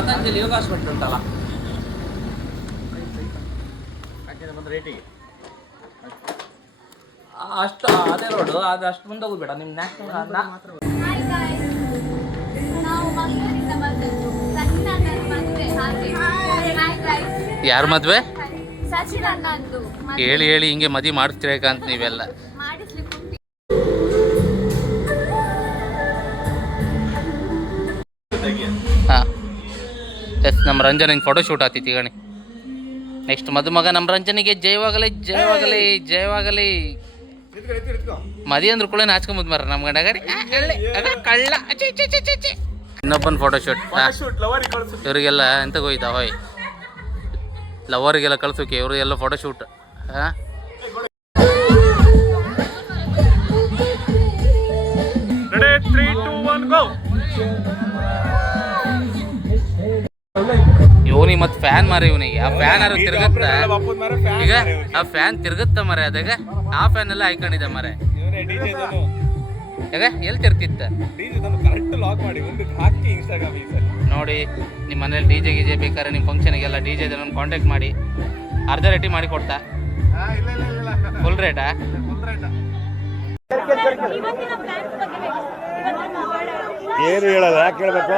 ಪತಂಜಲಿ ಯೋಗ hospital ಉಂಟಲ್ಲ ರೇಟಿಗೆ ಅಷ್ಟು ಅದೇ ರೋಡು ಅದು ಅಷ್ಟು ಮುಂದೆ ಹೋಗ್ಬೇಡ ನಿಮ್ಮ ನ್ಯಾಷನಲ್ ಯಾರ ಮದ್ವೆ ಸಚಿನ್ ಅನ್ನಂದು ಹೇಳಿ ಹೇಳಿ ಹಿಂಗೆ ಮದುವೆ ಮಾಡಿಸ್ತಿರಕಂತ ನೀವೆಲ್ಲ ಹಾಂ ಎಸ್ ನಮ್ಮ ರಂಜನ್ ಹಿಂಗೆ ಫೋಟೋ ಶೂಟ್ ಆಗ್ತೈತಿ ಗಣಿ ನೆಕ್ಸ್ಟ್ ಮದುಮಗ ನಮ್ಮ ರಂಜನಿಗೆ ಜಯವಾಗಲಿ ಜಯವಾಗಲಿ ಜಯವಾಗಲಿ ಮದಿ ಅಂದ್ರು ಕೂಡ ನಾಚ್ಕೊಂಬುದು ಮರ ನಮ್ಮ ಗಂಡ ಗಾಡಿ ಕಳ್ಳ ಇನ್ನೊಬ್ಬನ ಫೋಟೋ ಶೂಟ್ ಇವರಿಗೆಲ್ಲ ಎಂತ ಹೋಯ್ತಾ ಹೋಯ್ ಲವರಿಗೆಲ್ಲ ಕಳ್ಸೋಕೆ ಇವರು ಎಲ್ಲ ಫೋಟೋ ಶೂಟ್ ಹಾಂ ಇವನಿ ಮತ್ತೆ ಫ್ಯಾನ್ ಮಾರ ಇವನಿಗೆ ಆ ಫ್ಯಾನ್ ಯಾರು ತಿರ್ಗತ್ತ ಈಗ ಆ ಫ್ಯಾನ್ ತಿರ್ಗತ್ತ ಮರ ಅದಾಗ ಆ ಫ್ಯಾನ್ ಎಲ್ಲ ಹಾಕೊಂಡಿದ್ದ ಮರ ಈಗ ಎಲ್ಲಿ ತಿರ್ತಿತ್ತ ನೋಡಿ ನಿಮ್ಮ ಮನೇಲಿ ಡಿಜೆ ಗೀಜೆ ಬೇಕಾದ್ರೆ ನಿಮ್ಮ ಫಂಕ್ಷನ್ಗೆಲ್ಲ ಡಿಜೆ ಕಾಂಟ್ಯಾಕ್ಟ್ ಮಾಡಿ ಅರ್ಧ ರೇಟಿ ಮಾಡಿ ಕೊಡ್ತಾ ಫುಲ್ ರೇಟಾ ಏನು ಹೇಳಲ್ಲ ಯಾಕೆ ಹೇಳ್ಬೇಕು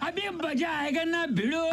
अभी मजा आएगा ना भिड़ो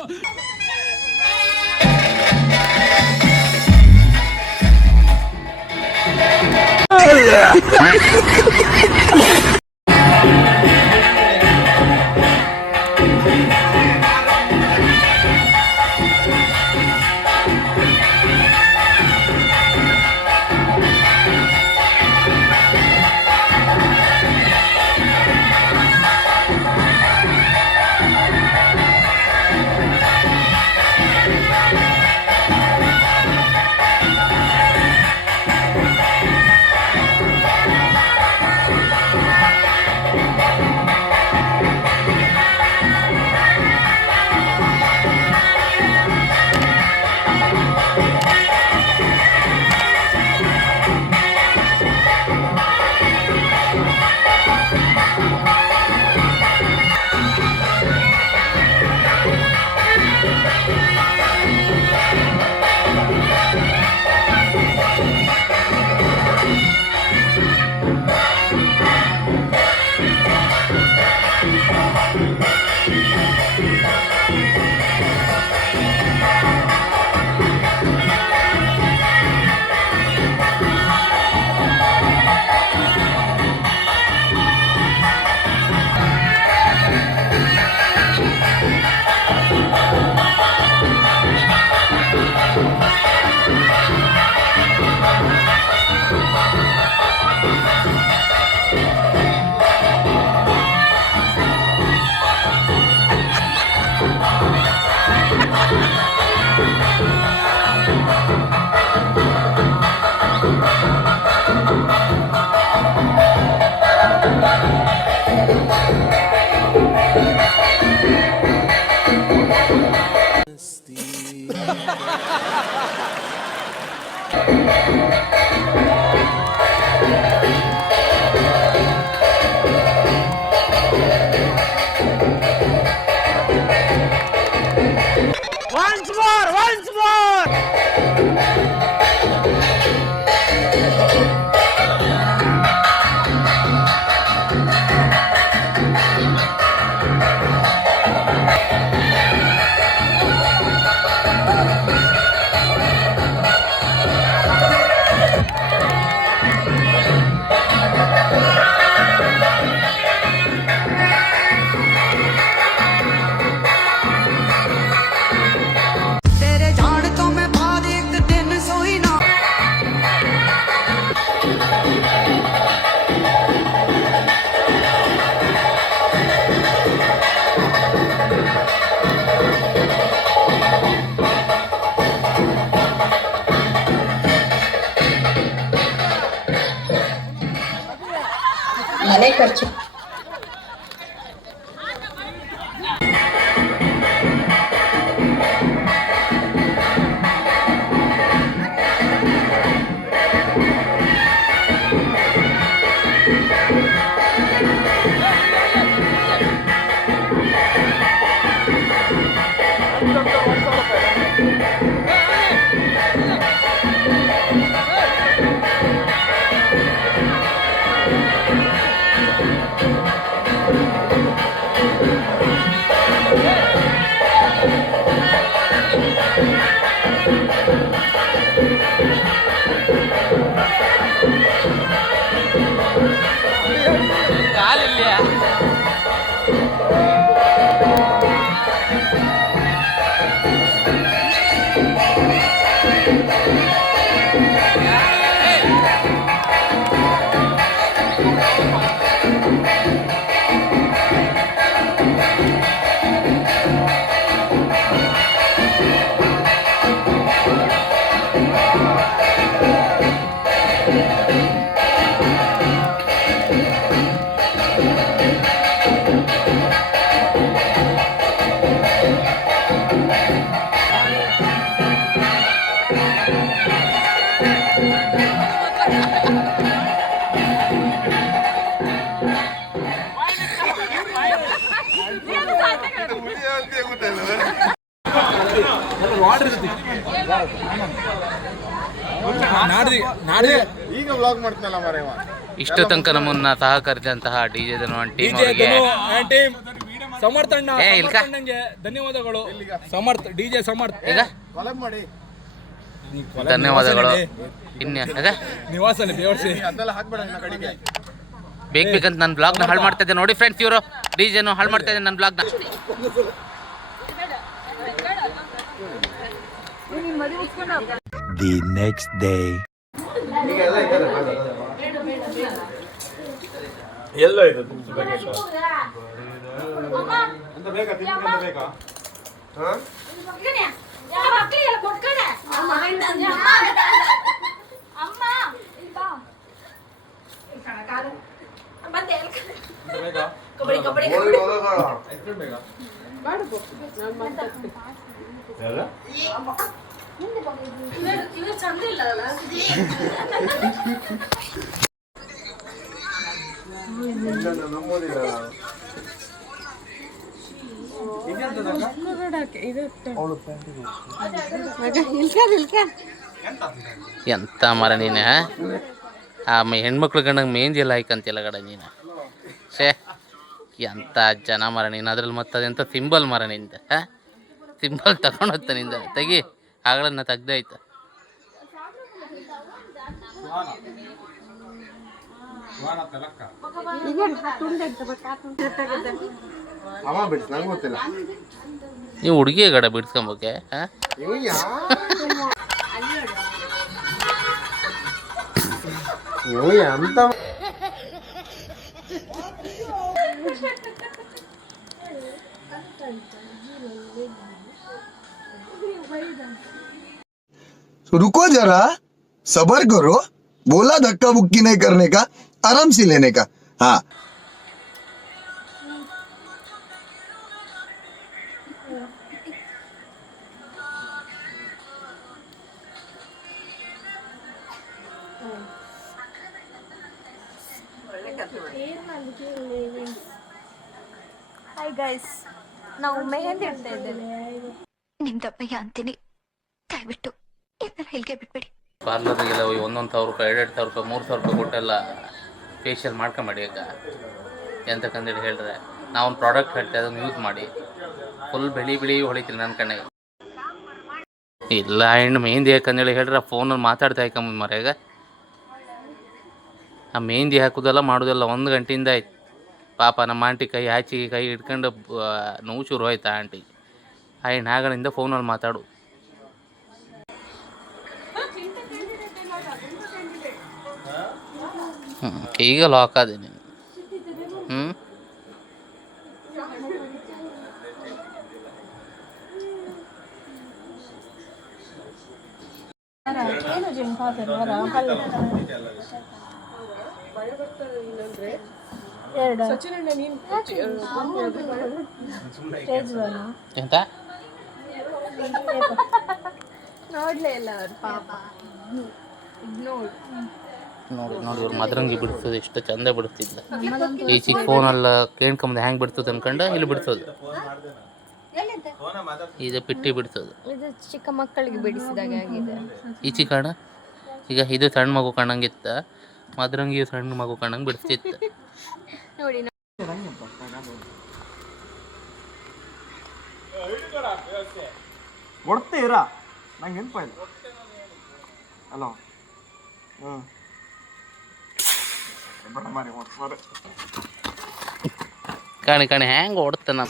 ಮನೆ ಖರ್ಚು. ಈಗ ವ್ಲಾಗ್ ಮಾಡ್ತಾನಲ್ಲ ಮಾರೇವ. ಇಷ್ಟ ತನಕ ನಮ್ಮನ್ನ ಸಹಕರಿಸಿದಂತಹ ಡಿಜೆ ಟೀಮ್ ಸಮರ್ಥಣ್ಣ ಏ, ಇಲ್ಕ. ಸಮರ್ಥಣ್ಣಂಗೆ ಧನ್ಯವಾದಗಳು. ಸಮರ್ಥ ಡಿಜೆ ಸಮರ್ಥ ಈಗ ಕೊಲಬ್ ಮಾಡಿ ಧನ್ಯವಾದಗಳು. ಇನ್ಯ ನಿವಾಸನೆ ದೇವರ್ಸಿ ಅದೆಲ್ಲ ಹಾಕ್ಬೇಡ ನನ್ನ ಕಡೆಗೆ. ಬೇಕಂತ ನನ್ನ ಬ್ಲಾಗ್ನ ಹಾಳು ಮಾಡ್ತಾ ಇದ್ದೆ ನೋಡಿ ಫ್ರೆಂಡ್ಸ್. ಇವರು ಡಿಜೆನು ಹಾಳು ಮಾಡ್ತಾ ಇದ್ದೆ ನನ್ನ ಬ್ಲಾಗ್ನ. The next day. ಎಲ್ಲ ಇದೆ ಅಂತ ಬೇಕಾ ತಿನ್ನಂತ ಬೇಕಾ? ಹಾ ಎಂತ ಮರ ನೀನು ಆ ಹೆಣ್ಮಕ್ಳು ಗಂಡಂಗೆ ಮೆಹಂದಿ ಎಲ್ಲ ಹಾಕಂತಿಲ್ಲ ಗಡ ನೀನು. ಶೇ ಎಂತ ಜನ ಮರ ನೀನು. ಅದ್ರಲ್ಲಿ ಮತ್ತೆ ಅದೆಂತ ಸಿಂಬಲ್ ಮರ ನಿಂದ. ಸಿಂಬಲ್ ತಗೊಂಡೋಗ್ತ ನಿಂದ ತೆಗಿ. ಆಗಳನ್ನ ತೆಗ್ದಾಯ್ತು. ಅವ ಬಿಡ್ಸ್ ನಂಗೆ ಗೊತ್ತಿಲ್ಲ. ನೀವು ಹುಡುಗಿಯ ಗಡ ಬಿಡ್ಸ್ಕೊಂಬೋಕೆ. ಅಂತ रुको जरा, सबर करो. बोला धक्का बुक्की नहीं करने का, आराम से लेने का. हाँ ಹಾಯ್ ಗೈಸ್, ನಾವು ಮೆಹಂದಿ ಇಡ್ತಾ ಇದ್ದೇವೆ. ನಿಮ್ದಪ್ಪಯ್ಯ ಅಂತೀನಿ, ದಯವಿಟ್ಟು ಇದನ್ನ ಇಲ್ಲಿಗೆ ಬಿಟ್ಬಿಡಿ. ಪಾರ್ಲರ್ಗೆಲ್ಲ ಹೋಗಿ 1,000 ರೂಪಾಯಿ 2,000 ರೂಪಾಯಿ 3,000 ರೂಪಾಯಿ ಕೊಟ್ಟೆಲ್ಲ ಫೇಶಿಯಲ್ ಮಾಡ್ಕೊಂಬೇಡಿ. ಈಗ ಎಂತಕ್ಕಂದೇಳಿ ಹೇಳ್ರೆ ನಾವು ಒಂದು ಪ್ರಾಡಕ್ಟ್ ಹೇಳ್ತೀವಿ, ಅದನ್ನು ಯೂಸ್ ಮಾಡಿ. ಫುಲ್ ಬಿಳಿ ಬಿಳಿ ಹೊಳಿತೀರಿ ನನ್ನ ಕಣ್ಣಿಗೆ. ಇಲ್ಲ ಹೆಣ್ಣು ಮೆಹಂದಿ ಯಾಕಂದೇಳಿ ಹೇಳ್ರೆ ಫೋನಲ್ಲಿ ಮಾತಾಡ್ತಾ ಹಾಕೊಂಬಂದು ಮರ. ಈಗ ಆ ಮೆಹಂದಿ ಹಾಕೋದೆಲ್ಲ ಮಾಡೋದೆಲ್ಲ 1 ಗಂಟೆಯಿಂದ ಆಯ್ತು. ಪಾಪ ನಮ್ಮ ಆಂಟಿ ಕೈ ಆಚೆಗೆ ಕೈ ಹಿಡ್ಕೊಂಡು ನೋವು ಶುರು ಆಯ್ತು ಆ ಆಂಟಿಗೆ. ಆ ಹೆಣ್ಣು ಆಗಲಿಂದ ಫೋನಲ್ಲಿ ಮಾತಾಡು. ಈಗ ಲಾಕ್ ಆದೆ ನೀನು. ಎರಡು ಎಂತ ನೋಡ್ಲೇ ಇಲ್ಲ ಅವ್ರು ಪಾಪ ನೋಡು ನೋಡಿ ನೋಡಿ ಇವ್ರು ಮದ್ರಂಗಿ ಬಿಡ್ತದೆ ಎಷ್ಟು ಚಂದ ಬಿಡ್ತಿದ್ಲ ಈ ಚಿಕ್ಕ ಫೋನೆಲ್ಲ ಕೇಳ್ಕೊಂಬಂದು ಹ್ಯಾಂಗೆ ಬಿಡ್ತದೆ ಅನ್ಕೊಂಡು ಇಲ್ಲಿ ಬಿಡ್ತದೆ ಇದು ಪಿಟ್ಟಿ ಬಿಡ್ತದೆ ಇದು ಚಿಕ್ಕ ಮಕ್ಕಳಿಗೆ ಬಿಡಿಸಿದಾಗ ಆಗಿದೆ ಈಚಿ ಕಾಣ ಈಗ ಇದು ಸಣ್ಣ ಮಗು ಕಾಣಂಗಿತ್ತ ಮದ್ರಂಗಿಯು ಸಣ್ಣ ಮಗು ಕಾಣಂಗೆ ಬಿಡ್ತಿತ್ತು ನೋಡಿ ಕೊಡ್ತೀರಾ ನಂಗೆ ನೆನಪಾಯ್ತು ಅಲೋ ಬೇಡ ಮಾರಿ ಹೊಡ್ಸ್ಬಾರೆ ಕಾಣಿ ಕಾಣಿ ಹ್ಯಾಂಗೆ ಓಡ್ತಾನ